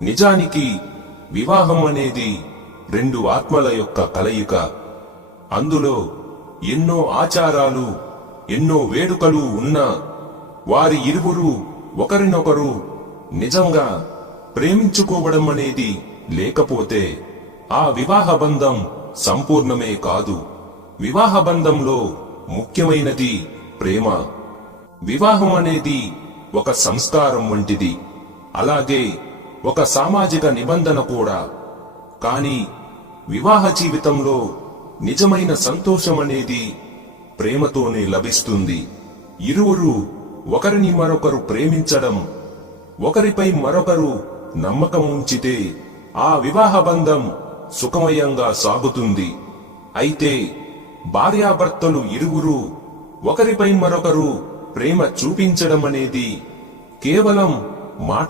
నిజానికి వివాహం అనేది రెండు ఆత్మల యొక్క కలయిక. అందులో ఎన్నో ఆచారాలు, ఎన్నో వేడుకలు ఉన్నా వారి ఇరువురు ఒకరినొకరు నిజంగా ప్రేమించుకోవడం అనేది లేకపోతే ఆ వివాహ బంధం సంపూర్ణమే కాదు. వివాహ బంధంలో ముఖ్యమైనది ప్రేమ. వివాహం అనేది ఒక సంస్కారం వంటిది, అలాగే ఒక సామాజిక నిబంధన కూడా. కానీ వివాహ జీవితంలో నిజమైన సంతోషం అనేది ప్రేమతోనే లభిస్తుంది. ఇరువురు ఒకరిని మరొకరు ప్రేమించడం, ఒకరిపై మరొకరు నమ్మకం ఉంచితే ఆ వివాహ బంధం సుఖమయంగా సాగుతుంది. అయితే భార్యాభర్తలు ఇరువురు ఒకరిపై మరొకరు ప్రేమ చూపించడం అనేది కేవలం మాట